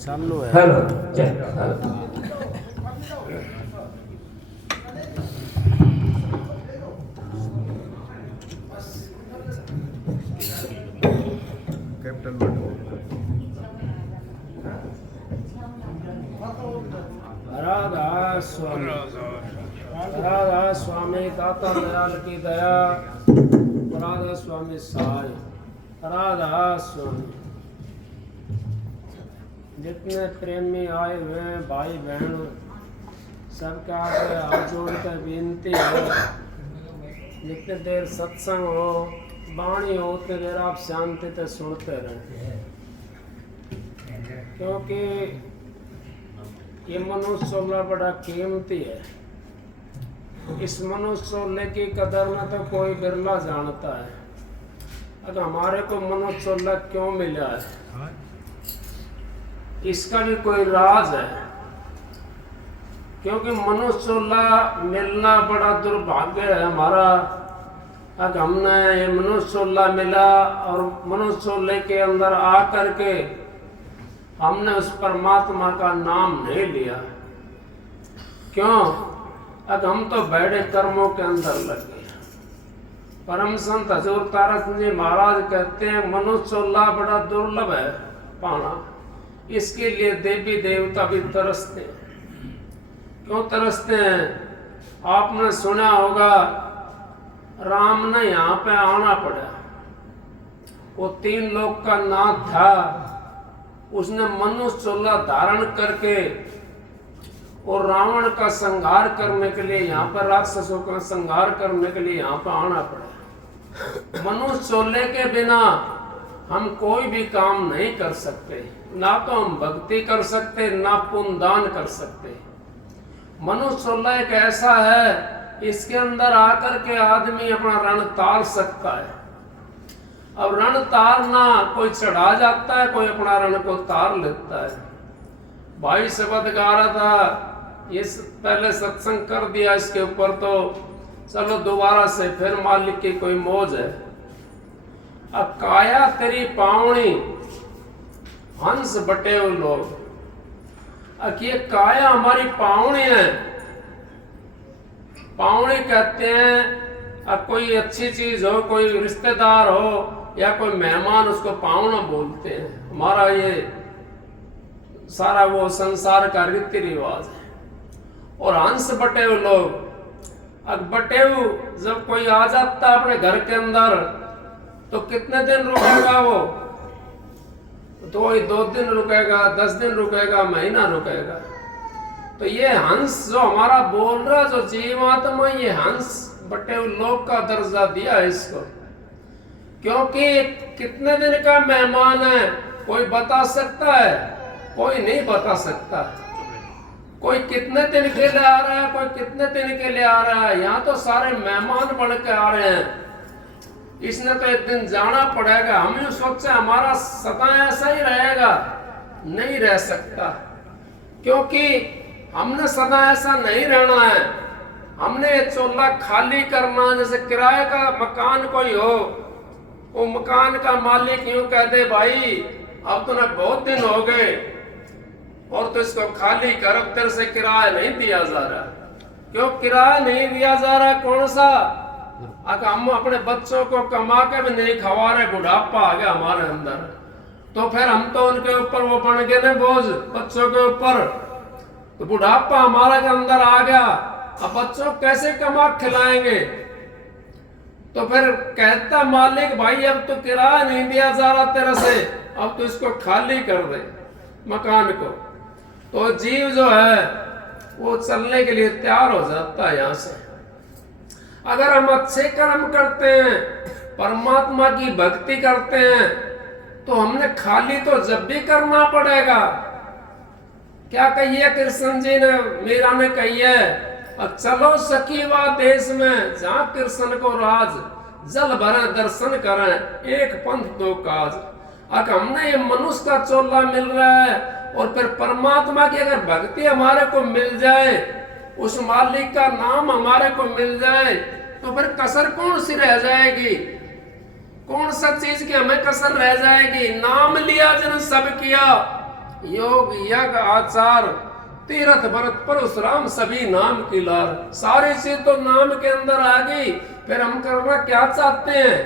चालू है। हेलो चल हेलो। राधा स्वामी, राधा स्वामी दाता दयाल की दया, राधा स्वामी सहाय, राधा स्वामी। जितने प्रेमी आए हुए हैं भाई बहन, सबके आगे हाथ जोड़ कर विनती है, जितने देर सत्संग हो वाणी हो उतने देर आप शांति से सुनते रहें, क्योंकि ये मनुष्य सोलह बड़ा कीमती है। इस मनुष्य सोलह की कदर में तो कोई बिरला जानता है। अगर हमारे को मनुष्य सोलह क्यों मिला है, इसका भी कोई राज है। क्योंकि मनुष्य सोलह मिलना बड़ा दुर्भाग्य है हमारा। अगर हमने ये मनुष्य सोलह मिला और मनुष्य सोलह के अंदर आकर के हमने उस परमात्मा का नाम नहीं लिया, क्यों? अब हम तो बैठे कर्मों के अंदर लगे। परम संत हजूर तारक जी महाराज कहते हैं मनुष्य सोलह बड़ा दुर्लभ है पाना, इसके लिए देवी देवता भी तरसते हैं। क्यों तरसते हैं? आपने सुना होगा राम ने यहाँ पे आना पड़ा। वो 3 लोक का नाथ था, उसने मनुष्य सोलह धारण करके और रावण का संहार करने के लिए, यहाँ पर राक्षसों का संहार करने के लिए यहाँ पर आना पड़ा। मनुष्य सोलह के बिना हम कोई भी काम नहीं कर सकते, ना तो हम भक्ति कर सकते, ना पुण्य दान कर सकते। मनुष्य सोलह एक ऐसा है, इसके अंदर आकर के आदमी अपना रण तार सकता है। अब रण तारना, कोई चढ़ा जाता है, कोई अपना रण को तार लेता है। भाई शब्द गा रहा था, ये पहले सत्संग कर दिया इसके ऊपर, तो चलो दोबारा से फिर मालिक की कोई मौज है। अब काया तेरी पावनी हंस बटे हुए लोग, अब ये काया हमारी पावनी है। पावनी कहते हैं अब कोई अच्छी चीज हो, कोई रिश्तेदार हो या कोई मेहमान, उसको पावना बोलते हैं। हमारा ये सारा वो संसार का रीति रिवाज है। और हंस बटेव लोग, अब बटेव जब कोई आ जाता है अपने घर के अंदर, तो कितने दिन रुकेगा वो? तो 2 दिन रुकेगा, 10 दिन रुकेगा, महीना रुकेगा। तो ये हंस जो हमारा बोल रहा, जो जीवात्मा, ये हंस बटेव लोग का दर्जा दिया है इसको। क्योंकि कितने दिन का मेहमान है कोई बता सकता है? कोई नहीं बता सकता। कोई कितने दिन के लिए आ रहा है, कोई कितने दिन के लिए आ रहा है। यहाँ तो सारे मेहमान बन के आ रहे हैं। इसने तो एक दिन जाना पड़ेगा। हम यूं सोचे हमारा सदा ऐसा ही रहेगा, नहीं रह सकता। क्योंकि हमने सदा ऐसा नहीं रहना है। हमने ये चोला खाली करना। जैसे किराए का मकान कोई हो, वो मकान का मालिक यूं कह दे, भाई अब तूने बहुत दिन हो गए और तो इसको खाली कर, अब तेरे से किराया नहीं दिया जा रहा। क्यों किराया नहीं दिया जा रहा? कौन सा? अगर हम अपने बच्चों को कमा के भी नहीं खवा रहे, बुढ़ापा आ गया हमारे अंदर, तो फिर हम तो उनके ऊपर वो बन गए ना बोझ, बच्चों के ऊपर। तो बुढ़ापा हमारे अंदर आ गया, अब बच्चों कैसे कमा खिलाएंगे? तो फिर कहता मालिक, भाई अब तो किराया नहीं दिया जा रहा तेरे से, अब तो इसको खाली कर दे मकान को। तो जीव जो है वो चलने के लिए तैयार हो जाता है यहाँ से। अगर हम अच्छे कर्म करते हैं, परमात्मा की भक्ति करते हैं, तो हमने खाली तो जब भी करना पड़ेगा। क्या कही है कृष्ण जी ने, मीरा ने कही है, अब चलो सखीवा देश में जहाँ कृष्ण को राज, जल भरे दर्शन करें, एक पंथ 2 काज। अगर हमने ये मनुष्य का चोला मिल रहा है और फिर परमात्मा की अगर भक्ति हमारे को मिल जाए, उस मालिक का नाम हमारे को मिल जाए, तो फिर कसर कौन सी रह जाएगी? कौन सा चीज की हमें कसर रह जाएगी? नाम लिया जन सब किया, योग यज्ञ आचार तीर्थ व्रत परशुराम सभी नाम की लार। सारी चीज तो नाम के अंदर आ गई, फिर हम करना क्या चाहते हैं?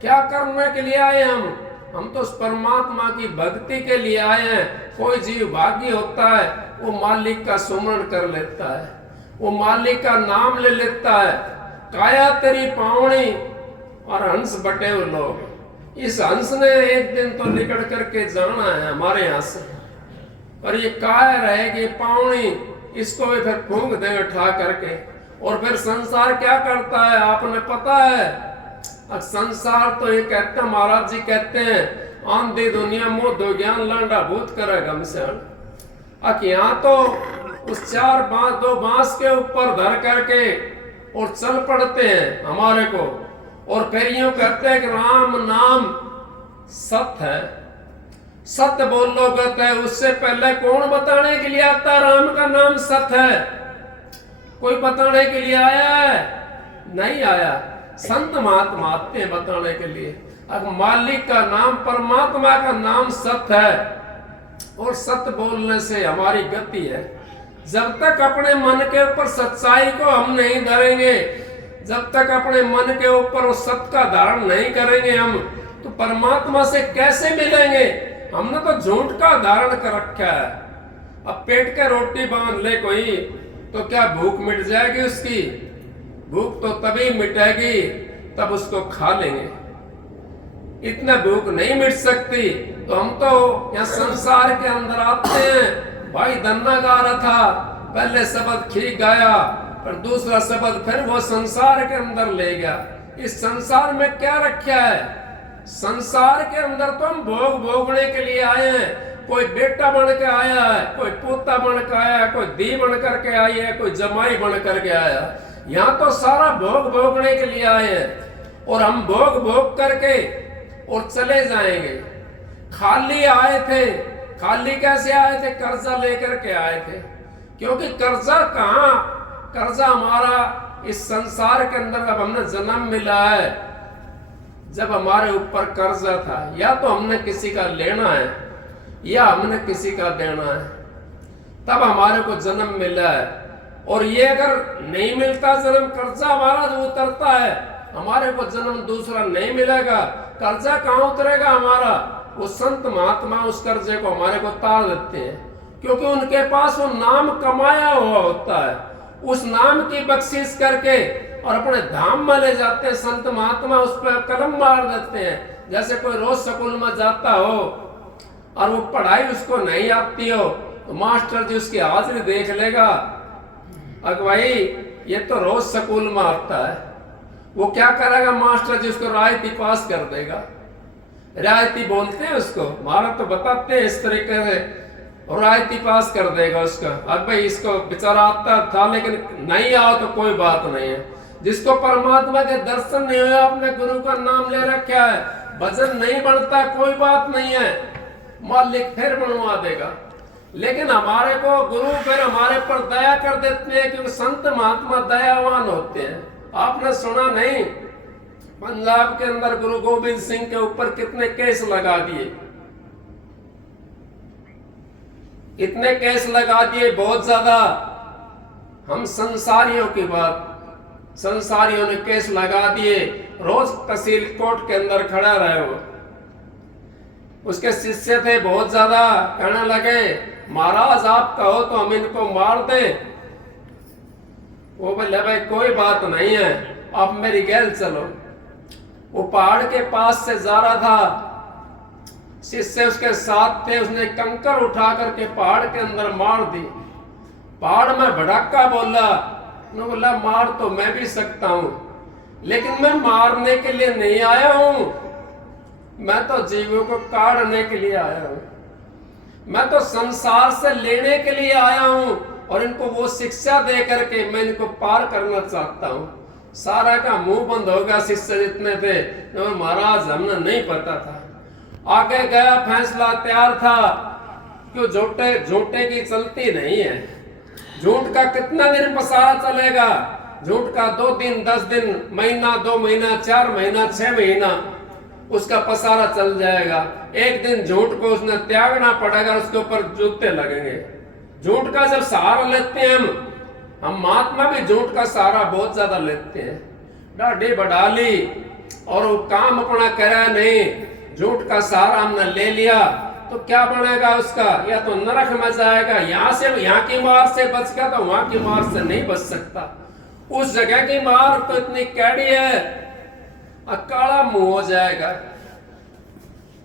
क्या करने के लिए आए हम तो उस परमात्मा की भक्ति के लिए आए हैं। कोई जीव भागी होता है, वो मालिक का सुमरण कर लेता है, वो मालिक का नाम ले लेता है। काया तेरी पावनी और हंस बटे हुए लोग। इस हंस ने एक दिन तो निकल करके जाना है हमारे यहाँ से, और ये काया रहेगी पावनी, इसको भी फिर फूंक देंगे उठा करके। और फिर संसार क्या करता है आपने पता है? संसार तो ये कहते हैं, महाराज जी कहते हैं, आंधी दुनिया मोह दो ज्ञान लांडा भूत करेगा घमसान। यहाँ तो उस चार बांस दो बांस के ऊपर धर करके और चल पड़ते हैं हमारे को, और फिर यूं कहते हैं कि राम नाम सत्य है। सत्य बोलो कहते हैं, उससे पहले कौन बताने के लिए आता राम का नाम सत्य है? कोई बताने के लिए आया है? नहीं आया। संत महात्मा आते हैं बताने के लिए। अब मालिक का नाम, परमात्मा का नाम सत्य है, और सत्य बोलने से हमारी गति है। जब तक अपने मन के ऊपर सच्चाई को हम नहीं धरेंगे, जब तक अपने मन के ऊपर उस सत्य का धारण नहीं करेंगे हम, तो परमात्मा से कैसे मिलेंगे? हमने तो झूठ का धारण कर रखा है। अब पेट के रोटी बांध ले कोई, तो क्या भूख मिट जाएगी उसकी? भूख तो तभी मिटेगी तब उसको खा लेंगे। इतना भूख नहीं मिट सकती। तो हम तो यहाँ संसार के अंदर आते हैं। भाई धन्ना गा रहा था, पहले शब्द ठीक गाया, पर दूसरा शब्द फिर वो संसार के अंदर ले गया। इस संसार में क्या रखा है? संसार के अंदर तो हम भोग भोगने के लिए आए हैं। कोई बेटा बन के आया है, कोई पोता बन के आया है, कोई दी बन करके आई है, कोई जमाई बन करके आया। यहाँ तो सारा भोग भोगने के लिए आए हैं, और हम भोग भोग करके और चले जाएंगे। खाली आए थे। खाली कैसे आए थे? कर्जा लेकर के आए थे। क्योंकि कर्जा कहाँ? कर्जा हमारा इस संसार के अंदर जब हमने जन्म मिला है, जब हमारे ऊपर कर्जा था, या तो हमने किसी का लेना है या हमने किसी का देना है, तब हमारे को जन्म मिला है। और ये अगर नहीं मिलता जन्म, कर्जा हमारा जो उतरता है, हमारे को जन्म दूसरा नहीं मिलेगा, कर्जा कहाँ उतरेगा हमारा? वो संत महात्मा उस कर्जे को हमारे को उतार देते हैं, क्योंकि उनके पास वो नाम कमाया हुआ होता है। उस नाम की बख्शिश करके और अपने धाम में ले जाते हैं। संत महात्मा उस पर कलम मार देते हैं। जैसे कोई रोज स्कूल में जाता हो और वो पढ़ाई उसको नहीं आती हो, तो मास्टर जी उसकी हाजिरी देख लेगा, अगर भाई ये तो रोज स्कूल में आता है। वो क्या करेगा? मास्टर जी उसको रायती पास कर देगा। रायती बोलते हैं उसको, हमारा तो बताते हैं इस तरीके से, और रायती पास कर देगा उसका। अब भाई इसको बेचारा आता था, लेकिन नहीं आओ तो कोई बात नहीं है। जिसको परमात्मा के दर्शन नहीं हुए, अपने गुरु का नाम ले रखा है, भजन नहीं बनता, कोई बात नहीं है, मालिक फिर बनवा देगा। लेकिन हमारे को गुरु फिर हमारे पर दया कर देते हैं, क्योंकि संत महात्मा दयावान होते हैं। आपने सुना नहीं, पंजाब के अंदर गुरु गोविंद सिंह के ऊपर कितने केस लगा दिए? इतने केस लगा दिए, बहुत ज्यादा। हम संसारियों की बात, संसारियों ने केस लगा दिए। रोज तहसील कोर्ट के अंदर खड़ा रहे वो। उसके शिष्य थे बहुत ज्यादा, कहने लगे महाराज आप कहो तो हम इनको मार दें। वो बोले भाई कोई बात नहीं है, आप मेरी गैल चलो। वो पहाड़ के पास से जा रहा था, शिष्य उसके साथ थे। उसने कंकर उठा करके पहाड़ के अंदर मार दी। पहाड़ में भड़ाका बोला, बोला मार तो मैं भी सकता हूं, लेकिन मैं मारने के लिए नहीं आया हूं, मैं तो जीवों को काटने के लिए आया हूं। मैं तो संसार से लेने के लिए आया हूं, और इनको वो शिक्षा दे करके मैं इनको पार करना चाहता हूं। सारा का मुंह बंद हो गया। शिष्य जितने थे, महाराज हमने नहीं पता था। आगे गया, फैसला तैयार था, क्यों झूठे की चलती नहीं है। झूठ का कितना दिन पसारा चलेगा? झूठ का 2 दिन, 10 दिन, महीना, 2 महीना, 4 महीना, 6 महीना, उसका पसारा चल जाएगा। एक दिन झूठ को उसने त्यागना पड़ेगा, उसके ऊपर जूते लगेंगे। झूठ का जब सहारा लेते हैं हम महात्मा भी झूठ का सहारा बहुत ज्यादा लेते हैं। डाढ़ी बढ़ा ली और वो काम अपना करा नहीं, झूठ का सहारा हमने ले लिया, तो क्या बनेगा उसका? या तो नरक में जाएगा। यहाँ की मार से बच गया तो वहां की मार से नहीं बच सकता। उस जगह की मार तो इतनी कैडी है, काला मुंह हो जाएगा।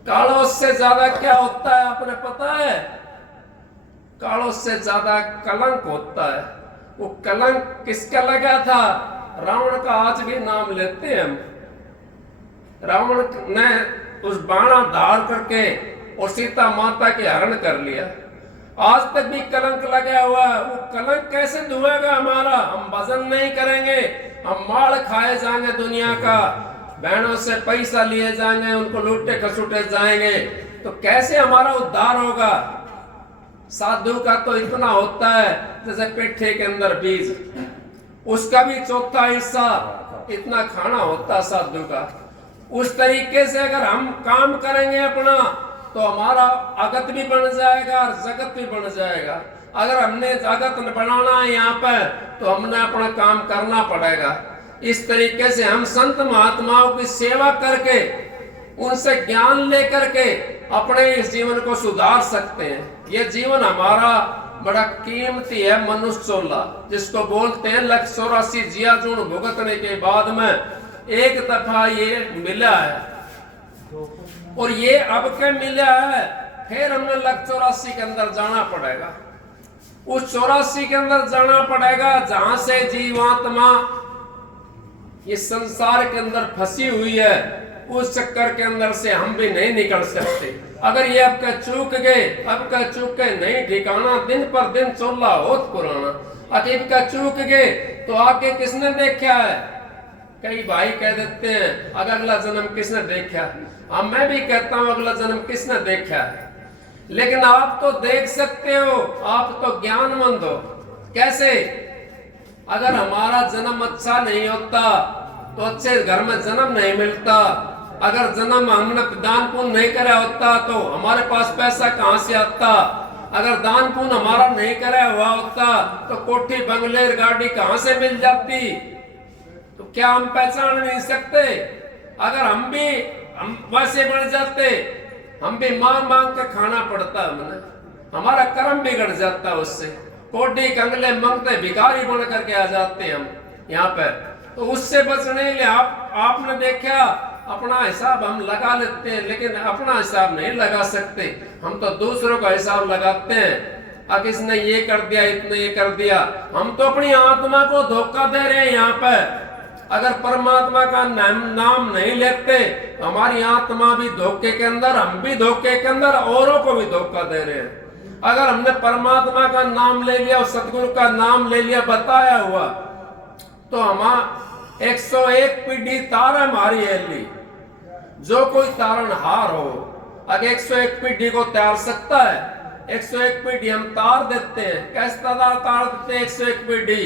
कालों से ज्यादा क्या होता है आपने पता है? कालों से ज्यादा कलंक होता है। वो कलंक किसका लगा था? रावण का आज भी नाम लेते हैं हम। रावण ने उस बाणा धार करके और सीता माता के हरण कर लिया। आज तक भी कलंक लगा हुआ है। वो कलंक कैसे धुएगा हमारा? हम भजन नहीं करेंगे, हम माल खाए जाएंगे दुनिया का, बहनों से पैसा लिए जाएंगे, उनको लूटे खसूटे जाएंगे, तो कैसे हमारा उद्धार होगा? साधु का तो इतना होता है जैसे पेठे के अंदर बीज, उसका भी चौथा हिस्सा इतना खाना होता है साधु का। उस तरीके से अगर हम काम करेंगे अपना, तो हमारा अगत भी बन जाएगा और जगत भी बन जाएगा। अगर हमने जगत बनाना है यहाँ पर, तो हमने अपना काम करना पड़ेगा। इस तरीके से हम संत महात्माओं की सेवा करके, उनसे ज्ञान लेकर के अपने इस जीवन को सुधार सकते हैं। ये जीवन हमारा बड़ा कीमती है। मनुष्य सोला जिसको बोलते हैं 184 जिया जून भुगतने के बाद में एक दफा ये मिला है, और ये अब के मिला है। फिर हमने 184 के अंदर जाना पड़ेगा। उस 84 के अंदर जाना पड़ेगा जहां से जीवात्मा ये संसार के अंदर फंसी हुई है। उस चक्कर के अंदर से हम भी नहीं निकल सकते। अगर ये अब का चूक गए, अब का चूक के नहीं ठिकाना, दिन पर दिन चोला होत पुराना। अतीब का चूक गए तो आगे किसने देखा है? कई भाई कह देते हैं अगला जन्म किसने देखा? अब मैं भी कहता हूं अगला जन्म किसने देखा है, लेकिन आप तो देख सकते हो, आप तो ज्ञानमंद हो। कैसे? अगर हमारा जन्म अच्छा नहीं होता तो अच्छे घर में जन्म नहीं मिलता। अगर जन्म हमने दान पुण्य नहीं करा होता तो हमारे पास पैसा कहां से आता? अगर दान पुण्य हमारा नहीं करा हुआ होता तो कोठी बंगले गाड़ी कहां से मिल जाती? तो क्या हम पहचान नहीं सकते? अगर हम वैसे बन जाते, हम भी मांग मांग के खाना पड़ता, हमारा कर्म बिगड़ जाता उससे। कोठी कंगले मांगते भिखारी बन करके आ जाते हम यहाँ पे। तो उससे बचने के लिए आपने देखा अपना हिसाब हम लगा लेते हैं, लेकिन अपना हिसाब नहीं लगा सकते। हम तो दूसरों का हिसाब लगाते हैं। अब इसने ये कर दिया, इतने ये कर दिया। हम तो अपनी आत्मा को धोखा दे रहे हैं यहाँ पे। अगर परमात्मा का नाम नहीं लेते, हमारी आत्मा भी धोखे के अंदर, हम भी धोखे के अंदर, औरों को भी धोखा दे रहे हैं। अगर हमने परमात्मा का नाम ले लिया और सतगुरु का नाम ले लिया बताया हुआ, तो हमारा 101 पीढ़ी तार हमारी है। जो कोई तारनहार हो, अगर 101 पीढ़ी को तार सकता है, 101 पीढ़ी हम तार देते हैं। कैसे तार देते हैं 101 पीढ़ी?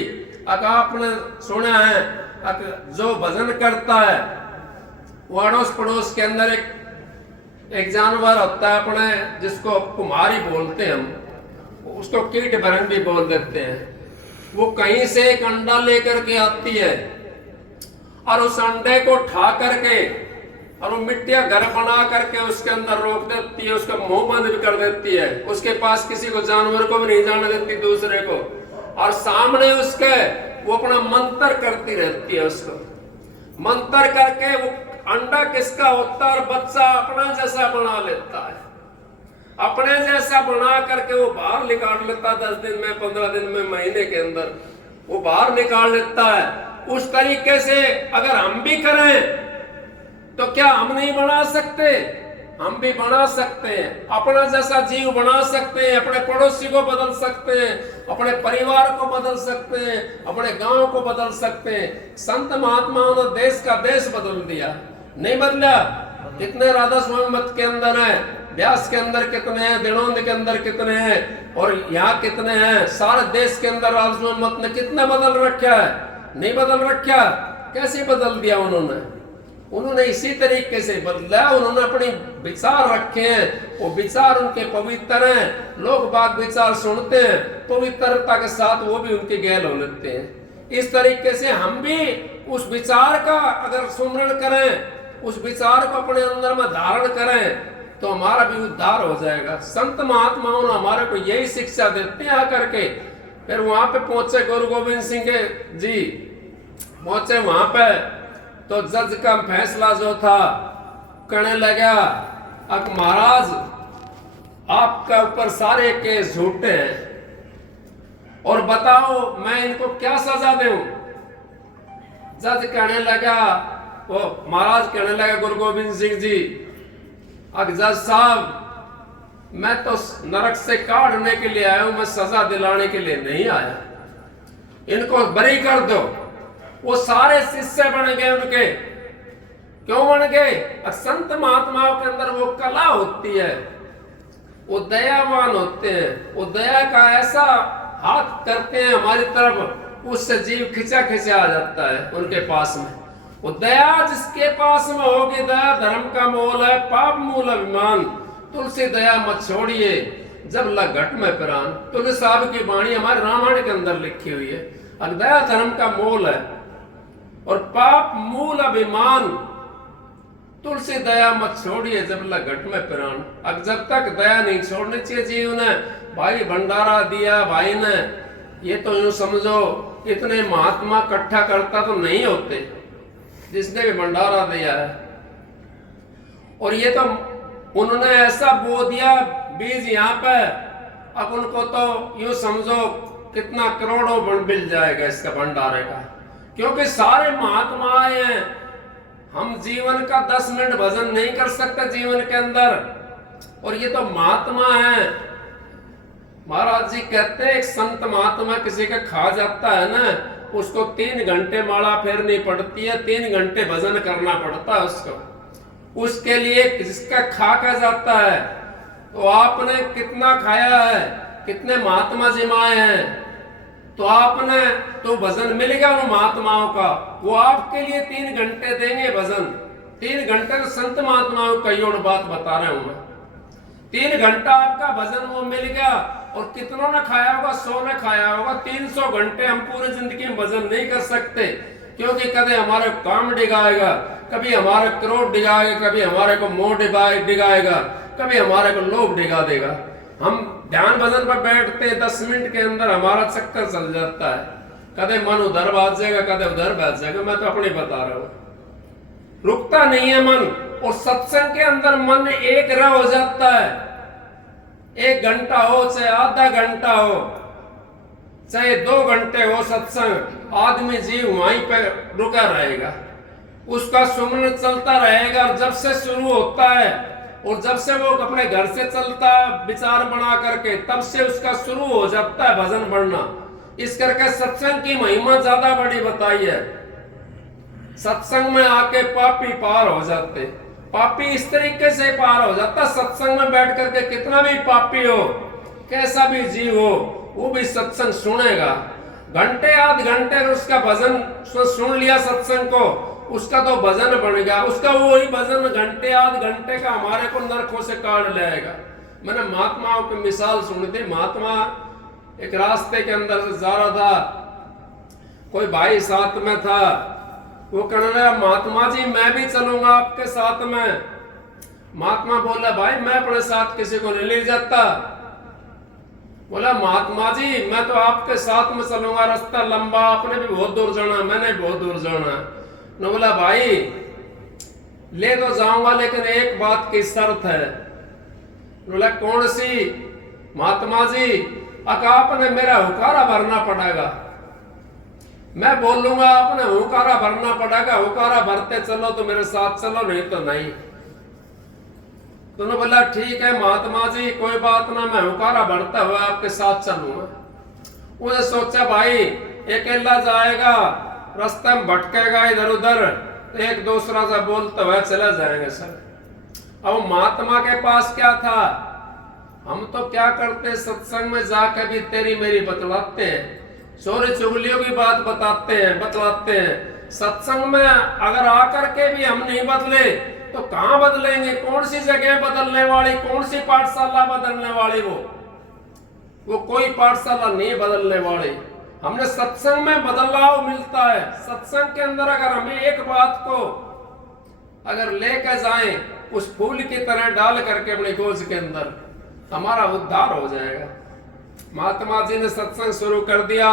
अगर आपने सुना है, जो भजन करता है वो अड़ोस पड़ोस के अंदर एक जानवर होता है अपने, जिसको कुम्हारी बोलते हैं हम, उसको कीट भरन भी बोल देते हैं। वो कहीं से एक अंडा लेकर के आती है और उस अंडे को ठा करके और वो मिट्टिया घर बना करके उसके अंदर रोक देती है, उसका मुंह बंद भी कर देती है। उसके पास किसी को, जानवर को भी नहीं जाने देती दूसरे को। और सामने उसके वो अपना मंत्र करती रहती है। उसको मंत्र करके वो अंडा किसका होता है और बच्चा अपना जैसा बना लेता है। अपने जैसा बना करके वो बाहर निकाल लेता है। 10 दिन में, 15 दिन में, महीने के अंदर वो बाहर निकाल लेता है। उस तरीके से अगर हम भी करें तो क्या हम नहीं बना सकते? हम भी बना सकते हैं। अपना जैसा जीव बना सकते हैं, अपने पड़ोसी को बदल सकते हैं, अपने परिवार को बदल सकते हैं, अपने गांव को बदल सकते हैं। संत महात्माओं ने देश का देश बदल दिया, नहीं बदला? कितने राधा स्वामी मत के अंदर है, व्यास के अंदर कितने हैं, दिनोंद के अंदर कितने हैं, और यहाँ कितने हैं। सारे देश के अंदर राधा स्वामी मत ने कितना बदल रखा है? नहीं बदल रखा। कैसे बदल दिया उन्होंने? उन्होंने इसी तरीके से बदला, उन्होंने अपने विचार रखे हैं, वो विचार उनके पवित्र हैं, लोग बाग विचार सुनते हैं, पवित्रता के साथ वो भी उनके गैल हो लेते हैं। इस तरीके से हम भी उस विचार का अगर सुमरण करें, उस विचार को अपने अंदर में धारण करें, तो हमारा भी उद्धार हो जाएगा। संत महात्माओं ने हमारे को यही शिक्षा देते हैं आकर के। फिर वहां पे पहुंचे गुरु गोविंद सिंह जी पहुंचे वहां पे, तो जज का फैसला जो था कहने लगा, अब महाराज आपके ऊपर सारे केस झूठे हैं और बताओ मैं इनको क्या सजा दूं। जज कहने लगा, वो महाराज कहने लगा गुरु गोविंद सिंह जी, अब जज साहब मैं तो नरक से काटने के लिए आया हूं, मैं सजा दिलाने के लिए नहीं आया, इनको बरी कर दो। वो सारे शिष्य बन गए उनके। क्यों बन गए? संत महात्माओं के अंदर वो कला होती है, वो दयावान होते हैं, वो दया का ऐसा हाथ करते हैं हमारी तरफ, उससे जीव खिंचा खिंचा आ जाता है उनके पास में। वो दया जिसके पास में होगी, दया धर्म का मोल है, पाप मूल अभिमान, तुलसी दया मत छोड़िए जब लग घट में प्राण। तुलसी साहब की वाणी हमारे रामायण के अंदर लिखी हुई है। अब दया धर्म का मोल है और पाप मूल अभिमान, तुलसी दया मत छोड़िए जब लग घट में प्राण। अब जब तक दया नहीं छोड़नी चाहिए जीव ने। भाई भंडारा दिया भाई ने, ये तो यूं समझो इतने महात्मा इकट्ठा करता तो नहीं होते जिसने भी भंडारा दिया है। और ये तो उन्होंने ऐसा बो दिया बीज यहाँ पे, अब उनको तो यूं समझो कितना करोड़ों मिल जाएगा इसका भंडारे का, क्योंकि सारे महात्मा हैं। हम जीवन का 10 मिनट भजन नहीं कर सकते जीवन के अंदर, और ये तो महात्मा हैं। महाराज जी कहते हैं एक संत महात्मा किसी का खा जाता है ना, उसको 3 घंटे माला फेरनी पड़ती है, 3 घंटे भजन करना पड़ता है उसको। उसके लिए जिसका खा कर जाता है, तो आपने कितना खाया है, कितने महात्मा जिमाए हैं, तो आपने तो भजन मिलेगा वो महात्माओं का, वो आपके लिए 3 घंटे देंगे भजन। 3 घंटे तो संत महात्माओं का योड़ बात बता रहा हूं मैं। 3 घंटा आपका भजन वो मिल गया, और कितनों ने खाया होगा, 100 ने खाया होगा। 300 घंटे हम पूरी जिंदगी में भजन नहीं कर सकते, क्योंकि कभी हमारे काम डिगाएगा, कभी हमारे क्रोध डिगाएगा, कभी हमारे को मोह डिगाएगा, कभी हमारे को लोभ डिगा देगा। हम ध्यान भजन पर बैठते 10 मिनट के अंदर हमारा चक्कर चल जाता है, कदे मन उधर भाग जाएगा, कदे उधर भाग जाएगा। मैं तो अपने बता रहा हूं, रुकता नहीं है मन। और सत्संग के अंदर मन एक रह हो जाता है। 1 घंटा हो चाहे आधा घंटा हो चाहे 2 घंटे हो सत्संग, आदमी जीव वहीं पे रुका रहेगा, उसका सुमरन चलता रहेगा। जब से शुरू होता है और जब से वो अपने घर से चलता है विचार बना करके, तब से उसका शुरू हो जाता है भजन बढ़ना। इस करके सत्संग की महिमा ज्यादा बड़ी बताई है। सत्संग में आके पापी पार हो जाते, पापी इस तरीके से पार हो जाता। सत्संग में बैठ करके कितना भी पापी हो, कैसा भी जीव हो, वो भी सत्संग सुनेगा। घंटे आध घंटे उसका भजन सुन लिया सत्संग को, उसका तो भजन बन गया, उसका वही भजन घंटे आध घंटे का हमारे को नरकों से काट लाएगा। मैंने महात्माओं की मिसाल सुनी थी। महात्मा एक रास्ते के अंदर से जा रहा था, कोई भाई साथ में था, वो कहने लगा महात्मा जी मैं भी चलूंगा आपके साथ में। महात्मा बोला भाई मैं अपने साथ किसी को नहीं ले जाता। बोला महात्मा जी मैं तो आपके साथ में चलूंगा, रास्ता लंबा, आपने भी बहुत दूर जाना, मैंने भी बहुत दूर जाना। न बोला भाई ले तो जाऊंगा लेकिन एक बात की शर्त है। बोला कौन सी? महात्मा जी आपने मेरा हुकारा भरना पड़ेगा। मैं बोलूंगा आपने हुकारा भरना पड़ेगा, हुकारा भरते चलो तो मेरे साथ चलो, नहीं तो नहीं। तो बोला ठीक है महात्मा जी कोई बात ना, मैं हुकारा भरता हुआ आपके साथ चलूंगा। उसने सोचा भाई अकेला जाएगा, रास्ते में भटकेगा इधर उधर, एक दूसरा से बोलते हुए चले जाएंगे सर। अब महात्मा के पास क्या था, हम तो क्या करते सत्संग में जाकर भी तेरी मेरी बतलाते हैं, चोरी चुगलियों की बात बताते हैं, बतलाते हैं, सत्संग में अगर आकर के भी हम नहीं बदले तो कहां बदलेंगे? कौन सी जगह बदलने वाली, कौन सी पाठशाला बदलने वाली? वो कोई पाठशाला नहीं बदलने वाली। हमने सत्संग में बदलाव मिलता है। सत्संग के अंदर अगर हमें एक बात को अगर लेकर जाएं उस फूल की तरह डाल करके अपनी गोद के अंदर, हमारा उद्धार हो जाएगा। महात्मा जी ने सत्संग शुरू कर दिया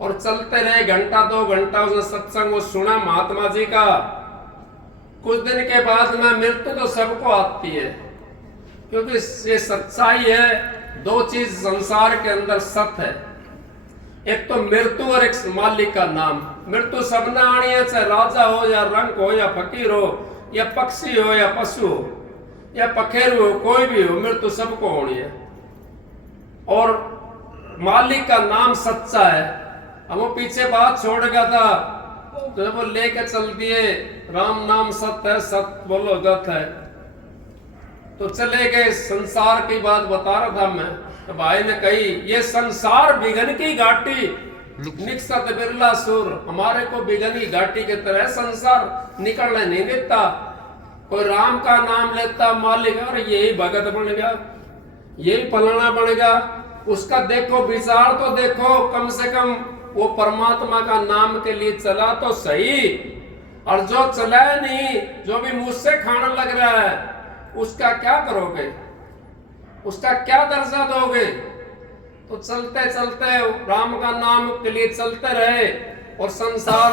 और चलते रहे, घंटा 2 घंटा उसने सत्संग वो सुना महात्मा जी का। कुछ दिन के बाद में मृत्यु तो सबको आती है, क्योंकि ये सच्चाई है। 2 चीज संसार के अंदर सत्य है, एक तो मृत्यु और एक मालिक का नाम। मृत्यु सबने आनी है, चाहे राजा हो या रंक हो या फकीर हो या पक्षी हो या पशु हो या पखेरु हो, कोई भी हो, मृत्यु सबको होनी है। और मालिक का नाम सच्चा है। अब वो पीछे बात छोड़ गया था तो जब वो लेके चल दिए राम नाम सत्य है, सत्य बोलो गत है, तो चले गए। संसार की बात बता रहा था मैं, तो भाई ने कही ये संसार बिगन की घाटी निकसत बिरला सुर। हमारे को बिगन की घाटी की तरह संसार निकलने नहीं देता। कोई राम का नाम लेता मालिक, और यही भगत बन गया, यही फलाना बन गया। उसका देखो विचार तो देखो, कम से कम वो परमात्मा का नाम के लिए चला तो सही। और जो चला नहीं, जो भी मुझसे खाना लग रहा है, उसका क्या करोगे? उसका क्या दर्जा दोगे? तो चलते चलते राम का नाम के लिए चलते रहे और संसार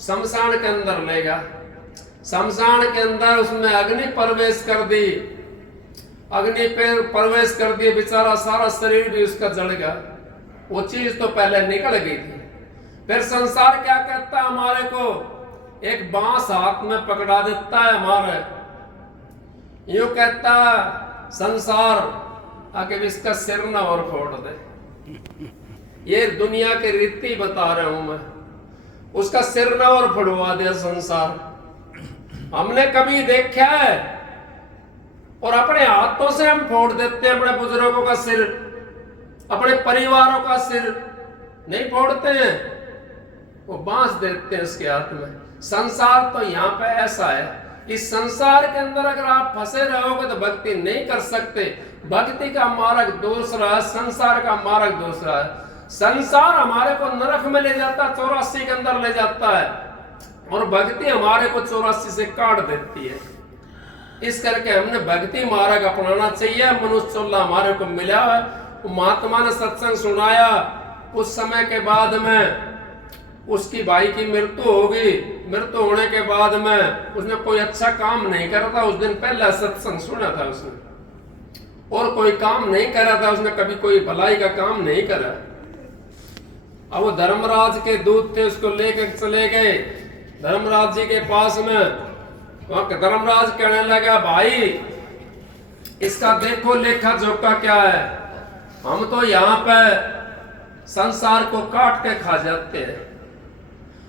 शमशान के अंदर ले गया। शमशान के अंदर उसमें अग्नि प्रवेश कर दी, अग्नि पे प्रवेश कर दिए, बेचारा सारा शरीर भी उसका जल गया। वो चीज तो पहले निकल गई थी। फिर संसार क्या कहता है हमारे को? एक बांस हाथ में पकड़ा देता है हमारे, यूं कहता संसार आके इसका सिर न और फोड़ दे। ये दुनिया के रीति बता रहा हूं मैं। उसका सिर न और फोड़वा दिया संसार। हमने कभी देखा है? और अपने हाथों से हम फोड़ देते हैं अपने बुजुर्गों का सिर, अपने परिवारों का सिर नहीं फोड़ते हैं, वो बांस देते हैं उसके हाथ में। संसार तो यहाँ पे ऐसा है। इस संसार के अंदर अगर आप फंसे रहोगे तो भक्ति नहीं कर सकते। भक्ति का मार्ग दूसरा है, संसार का मार्ग दूसरा है। संसार हमारे को नरक में ले जाता है, 84 के अंदर ले जाता है, और भक्ति हमारे को 84 से काट देती है। इस करके हमने भक्ति मार्ग अपनाना चाहिए। मनुष्य चोला हमारे को मिला है। महात्मा ने सत्संग सुनाया, कुछ समय के बाद में उसकी भाई की मृत्यु होगी। मृत्यु होने के बाद में उसने कोई अच्छा काम नहीं करा था। उस दिन पहला सत्संग सुना था उसने, और कोई काम नहीं करा था उसने, कभी कोई भलाई का काम नहीं करा। अब वो धर्मराज के दूत थे, उसको लेकर चले गए धर्मराज जी के पास में। वहां धर्मराज कहने लगा, भाई इसका देखो लेखा जोखा क्या है। हम तो यहाँ पे संसार को काट के खा जाते हैं,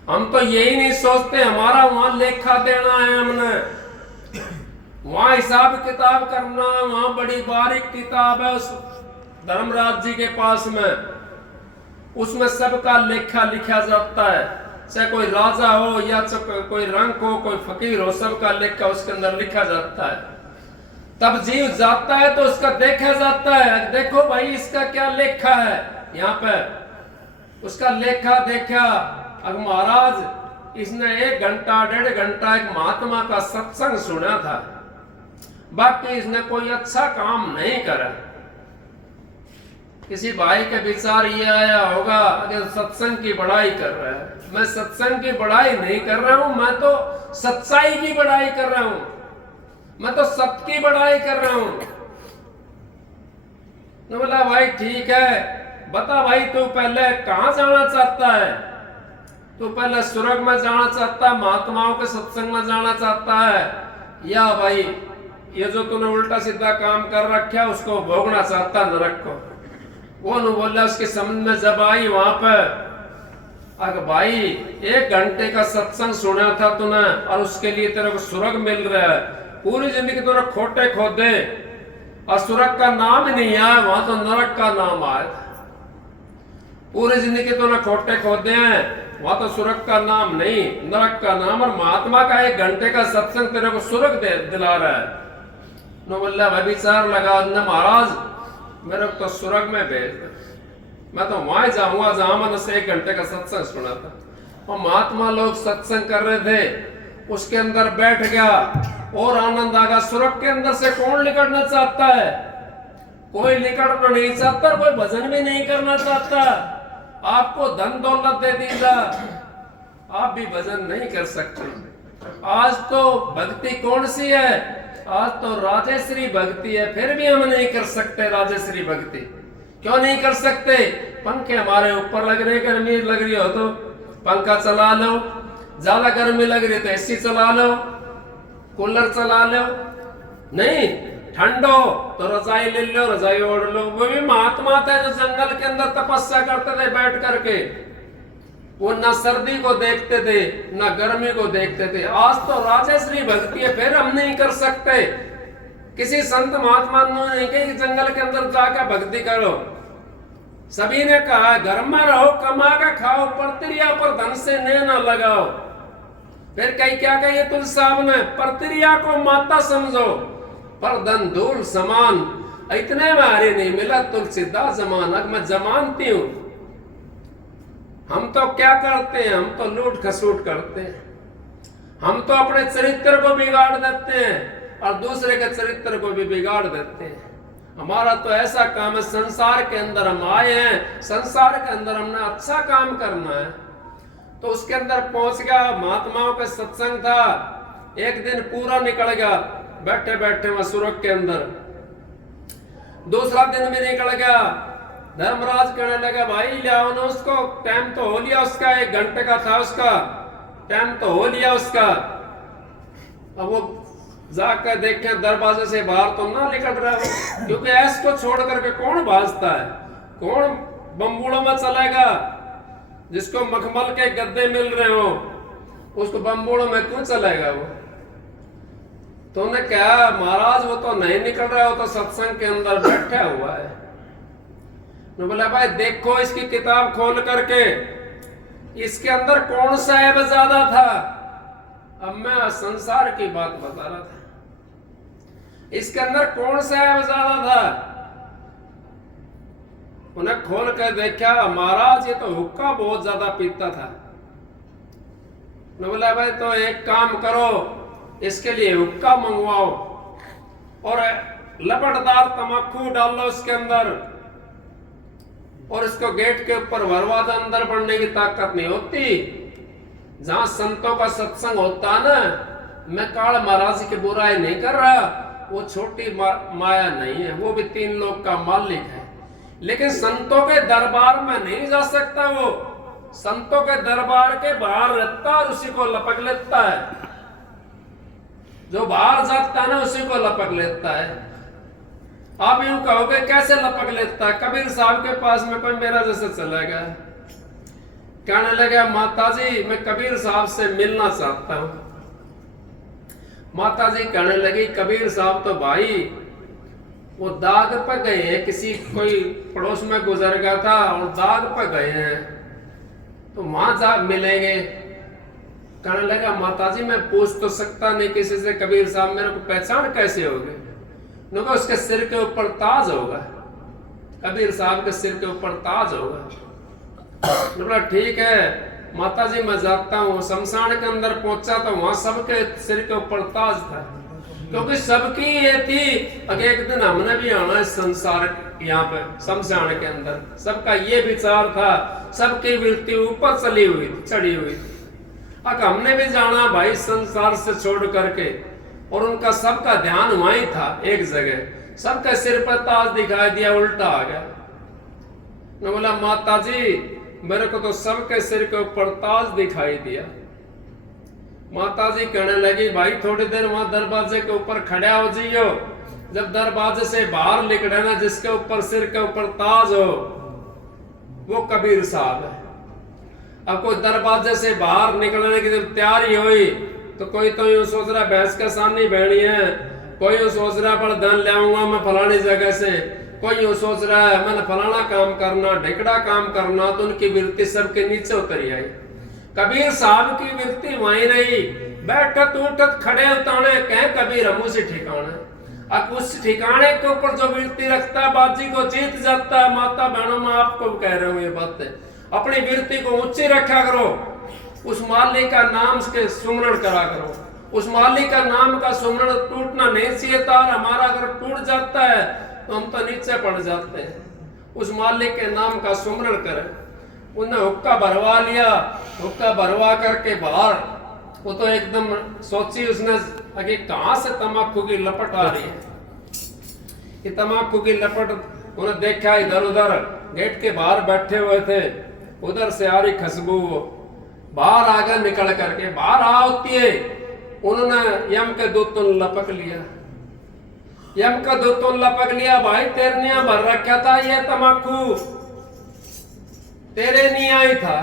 हम तो यही नहीं सोचते हमारा वहां लेखा देना है, हमने वहां हिसाब किताब करना है। वहां बड़ी बारीक किताब है उस धर्मराज जी के पास में, उसमें सबका लेखा लिखा जाता है। चाहे कोई राजा हो या कोई रंक हो, कोई फकीर हो, सबका लेखा उसके अंदर लिखा जाता है। तब जीव जाता है तो उसका देखा जाता है, देखो भाई इसका क्या लेखा है। यहाँ पे उसका लेखा देखा। अब महाराज इसने 1 घंटा 1.5 घंटा एक महात्मा का सत्संग सुना था, बाकी इसने कोई अच्छा काम नहीं करा। किसी भाई के विचार ये आया होगा, अगर सत्संग की बड़ाई कर रहा है। मैं सत्संग की बड़ाई नहीं कर रहा हूं, मैं तो सच्चाई की बड़ाई कर रहा हूं, मैं तो सत्य की बड़ाई कर रहा हूं। तो बोला भाई ठीक है, बता भाई तू पहले कहां जाना चाहता है? तू पहले स्वर्ग में जाना चाहता है, महात्माओं के सत्संग में जाना चाहता है, या भाई ये जो तूने उल्टा सीधा काम कर रखा उसको भोगना चाहता है नरक को? वो न बोला। उसके समझ में जब आई वहां पर, अगर भाई 1 घंटे का सत्संग सुना था तूने और उसके लिए तेरे को स्वर्ग मिल रहा है, पूरी जिंदगी तूने खोटे खोदे और स्वर्ग का नाम ही नहीं आया, वहां तो नरक का नाम आया। पूरी जिंदगी तूने खोटे खोदे हैं, वहां तो स्वर्ग का नाम नहीं, नरक का नाम। और महात्मा का 1 घंटे का सत्संग तेरे को स्वर्ग दिला रहा है। नो बोला भाई विचार लगा न महाराज, मेरे को तो स्वर्ग में भेज दे, मैं तो वहां जाऊंगा जहां मैंने से 1 घंटे का सत्संग सुना था। और महात्मा लोग सत्संग कर रहे थे, उसके अंदर बैठ गया और आनंद आ गया। स्वर्ग के अंदर से कौन निकलना चाहता है? कोई निकलना नहीं चाहता, कोई भजन भी नहीं करना चाहता। आपको धन दौलत दे दी जा, आप भी भजन नहीं कर सकते। आज तो भक्ति कौन सी है? आज तो राजेश्वरी भक्ति है, फिर भी हम नहीं कर सकते राजेश्वरी भक्ति। क्यों नहीं कर सकते? पंखे हमारे ऊपर लग रहे, गर्मी लग रही हो तो पंखा चला लो, ज्यादा गर्मी लग रही तो एसी चला लो, कूलर चला लो, नहीं ठंड हो तो रजाई ले लो, रजाई ओढ़ लो। वो भी महात्मा थे जो जंगल के अंदर तपस्या करते थे बैठ करके, वो ना सर्दी को देखते थे ना गर्मी को देखते थे। आज तो राजेश्वरी भक्ति है, फिर हम नहीं कर सकते। किसी संत महात्मा ने नहीं कहा कि जंगल के अंदर जाकर भक्ति करो। सभी ने कहा घर में रहो, कमा के खाओ, परतिरिया पर धन से ने ना लगाओ। फिर कहीं क्या कहिए तुलसी साहब ने, परतिरिया को माता समझो पर धन धूल समान। इतने में हारी नहीं मिला तुलसीदास जमान। अब मैं जमानती हूं, हम तो क्या करते हैं? हम तो लूट खसूट करते हैं, हम तो अपने चरित्र को बिगाड़ देते हैं और दूसरे के चरित्र को भी बिगाड़ देते हैं। हमारा तो ऐसा काम है, संसार के अंदर हम आए हैं, संसार के अंदर हमने अच्छा काम करना है। तो उसके अंदर पहुंच गया, महात्माओं का सत्संग था। एक दिन पूरा निकल गया बैठे बैठे वहां स्वर्ग के अंदर। दूसरा दिन भी निकल गया। धर्मराज कहने लगा भाई ले आओ ना उसको, टाइम तो हो लिया उसका, 1 घंटे का था उसका, टाइम तो हो लिया उसका। अब वो जाकर देखे दरवाजे से बाहर तो ना निकल रहा है, क्योंकि ऐस को छोड़ करके कौन भाजता है? कौन बम्बूड़ों में चलेगा? जिसको मखमल के गद्दे मिल रहे हो उसको बम्बूड़ों में क्यों चलेगा वो? तो उन्हें कहा महाराज वो तो नहीं निकल रहा, वो तो सत्संग के अंदर बैठा हुआ है। तो बोला भाई देखो इसकी किताब खोल करके, इसके अंदर कौन सा ऐब ज्यादा था? अब मैं संसार की बात बता रहा था, इसके अंदर कौन सा ऐब ज्यादा था? उन्हें खोल कर देखा, महाराज ये तो हुक्का बहुत ज्यादा पीता था। बोला भाई तो एक काम करो, इसके लिए हुक्का मंगवाओ और लपटदार तम्बाकू डाल लो उसके अंदर और इसको गेट के ऊपर भरवा दो। अंदर बढ़ने की ताकत नहीं होती। जहां संतों का सत्संग होता है ना, मैं काल महाराज की बुराई नहीं कर रहा, वो छोटी माया नहीं है, वो भी 3 लोक का मालिक है। लेकिन संतों के दरबार में नहीं जा सकता। वो संतों के दरबार के बाहर रहता और उसी को लपक लेता है। जो बाहर जाता है ना उसी को लपक लेता है। आप यूं कहोगे कैसे लपक लेता है? कबीर साहब के पास में कोई मेरा जैसे चला गया, कहने लगा माताजी मैं कबीर साहब से मिलना चाहता हूं। माताजी कहने लगी कबीर साहब तो भाई वो दाग पर गए हैं, किसी कोई पड़ोस में गुजर गया था और दाग पर गए हैं, तो वहां जा मिलेंगे। कहने लगा माताजी मैं पूछ तो सकता नहीं किसी से, कबीर साहब मेरे को पहचान कैसे होगी? नुका उसके सिर के ऊपर ताज होगा, कबीर साहब के सिर के ऊपर ताज होगा। बोला ठीक है माताजी मैं जाता हूँ। शमशान के अंदर पहुंचा तो वहां सबके सिर के ऊपर ताज था, क्योंकि सबकी ये थी अगर एक दिन हमने भी आना है संसार यहाँ पे शमशान के अंदर। सबका ये विचार था, सबकी वृत्ति ऊपर चढ़ी हुई थी। अब हमने भी जाना भाई संसार से छोड़ करके, और उनका सबका ध्यान वहीं था एक जगह। सबका सिर पर ताज दिखाई दिया, उल्टा आ गया। मैं बोला माता जी मेरे को तो सबके सिर के ऊपर ताज दिखाई दिया। माता जी कहने लगी भाई थोड़ी देर वहां दरवाजे के ऊपर खड़ा हो जाइयो, जब दरवाजे से बाहर निकले ना जिसके ऊपर सिर के ऊपर ताज हो वो कबीर साहब है। अब कोई दरवाजे से बाहर निकलने की जब तैयारी हुई तो कोई तो यूं सोच रहा भैंस के सामने बहनी है, कोई यूं सोच रहा पर धन ले आऊंगा मैं फलानी जगह से, कोई यूं सोच रहा है मैंने फलाना काम करना, ढिकड़ा काम करना। तो उनकी वृत्ति सबके नीचे उतरी आई। कबीर साहब की वृत्ति वहीं रही, बैठत उठत खड़े उताने कह कबीर हमू से ठिकाना। अब उस ठिकाने के ऊपर जो वृत्ति रखता है बाजी को जीत जाता है। माता बहनों में आपको कह रहा हूं ये बातें, अपनी वृत्ति को ऊंची रखा करो, उस मालिक का नाम के सुमरण करा करो। उस मालिक का नाम का सुमरण टूटना नहीं चाहिए था, और हमारा अगर टूट जाता है तो हम तो नीचे पड़ जाते हैं। उस मालिक के नाम का सुमरण करें। उन्हें हुक्का भरवा लिया, हुक्का भरवा करके बाहर, वो तो एकदम सोची उसने कि कहां से तंबाकू की लपट आ रही है। कि तंबाकू की लपट उन्हें देखा, इधर उधर गेट के बाहर बैठे हुए थे, उधर से आ रही खुशबू, बाहर आगे निकल करके बाहर आ होती है। उन्होंने यम के दूतों लपक लिया, यम का दूतों लपक लिया। भाई तेरनिया भर रखा था ये तंबाकू, तेरे नहीं आई था।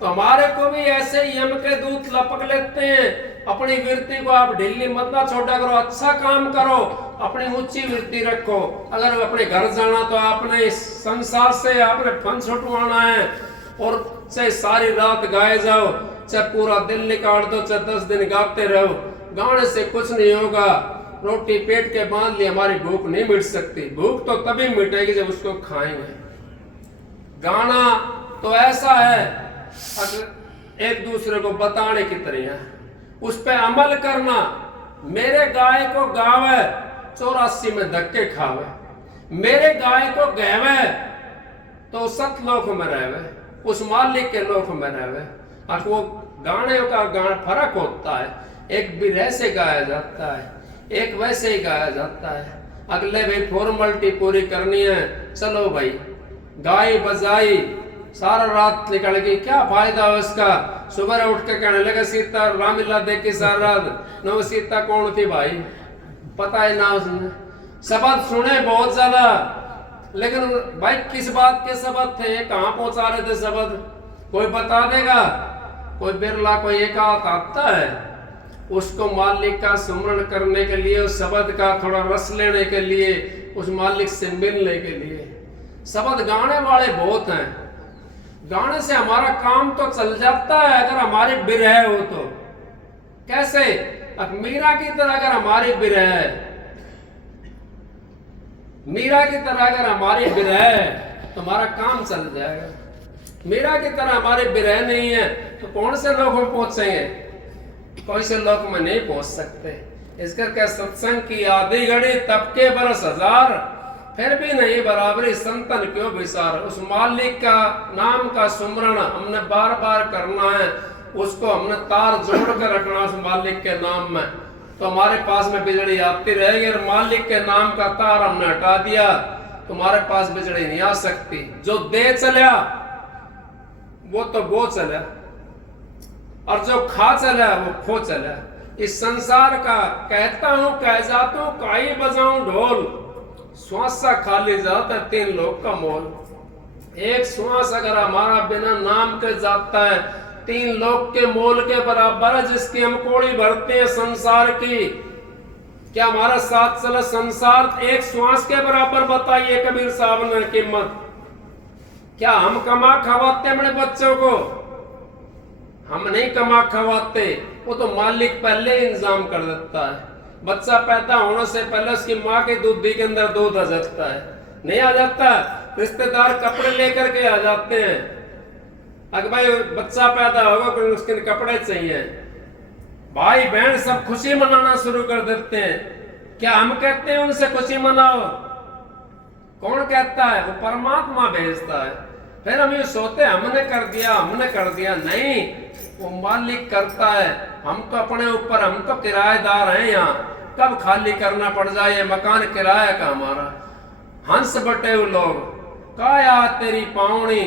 तो हमारे को भी ऐसे यम के दूत लपक लेते हैं। अपनी वृत्ति को आप ढीली मत ना छोड़ा करो, अच्छा काम करो, अपनी ऊंची वृत्ति रखो। अगर अपने घर जाना तो आपने इस संसार से आपने फन छुटवाना है, और चाहे सारी रात गाए जाओ, चाहे पूरा दिन निकाल दो, चाहे 10 दिन गाते रहो, गाने से कुछ नहीं होगा। रोटी पेट के बांध ली, हमारी भूख नहीं मिट सकती। भूख तो तभी मिटेगी जब उसको खाएंगे। गाना तो ऐसा है अगर एक दूसरे को बताने की तरह, उस पे अमल करना। मेरे गाय को गावे 84 में धक्के खावे, मेरे गाय को गहवे तो सतलोक में रहवे, उस मालिक के लोक में रहवे। और वो गाने का गाना फर्क होता है, एक बिरह से गाया जाता है, एक वैसे ही गाया जाता है। अगले भाई फॉर्मेलिटी पूरी करनी है, चलो भाई गाई बजाई, सारा रात निकल गई, क्या फायदा है उसका। सुबह उठ के कहने लगे सीता रामलीला देखी सारी रात, न सीता कौन थी भाई, पता है ना उसने। शब्द सुने बहुत ज्यादा, लेकिन भाई किस बात के शब्द थे, कहाँ पहुंचा रहे थे शब्द, कोई बता देगा? कोई बिरला कोई एक आता है। उसको मालिक का सुमरण करने के लिए, उस शब्द का थोड़ा रस लेने के लिए, उस मालिक से मिलने के लिए। शब्द गाने वाले बहुत हैं, गाने से हमारा काम तो चल जाता है अगर हमारी बिरह हो तो। कैसे? अब मीरा की तरह अगर हमारी बिरह है, मीरा की तरह अगर हमारी बिरह है तो हमारा काम चल जाएगा। मीरा की तरह हमारी बिरह नहीं है तो कौन से लोग हम पहुंचेंगे? कोई से लोग में नहीं पहुंच सकते। इस करके सत्संग की आधी घड़ी तब के बरस हजार, फिर भी नहीं बराबरी संतन क्यों विसार। उस मालिक का नाम का सुमरण हमने बार बार करना है, उसको हमने तार जोड़ कर रखना उस मालिक के नाम में, तो हमारे पास में बिजली आती रहेगी। और मालिक के नाम का तार हमने हटा दिया, तुम्हारे पास बिजली नहीं आ सकती। जो दे चला वो तो वो चला, और जो खा चला वो खो चला। इस संसार का कहता हूं कह जाता हूं, काई बजाऊं ढोल, श्वासा खाली जाता है 3 लोग का मोल। एक श्वास अगर हमारा बिना नाम के जाता है 3 लोग के मोल के बराबर है, जिसकी हम कोड़ी भरते हैं संसार की। क्या हमारा साथ चला संसार एक श्वास के बराबर? बताइए कबीर साहब ने कीमत। क्या हम कमा खवाते अपने बच्चों को? हम नहीं कमा खवाते, वो तो मालिक पहले ही इंतजाम कर देता है। बच्चा पैदा होने से पहले उसकी माँ के दूधी के अंदर दूध आ जाता है, नहीं आ जाता? रिश्तेदार कपड़े लेकर के आ जाते हैं, अगर भाई बच्चा पैदा होगा कोई उसके कपड़े चाहिए। भाई बहन सब खुशी मनाना शुरू कर देते हैं। क्या हम कहते हैं उनसे खुशी मनाओ? कौन कहता है? वो परमात्मा भेजता है। फिर हम ये सोते हमने कर दिया, हमने कर दिया। नहीं, वो मालिक करता है। हम तो अपने ऊपर, हम तो किराएदार हैं। यहाँ कब खाली करना पड़ जाए ये मकान किराया का हमारा। हंस बटे हुए लोग, काया तेरी पावनी,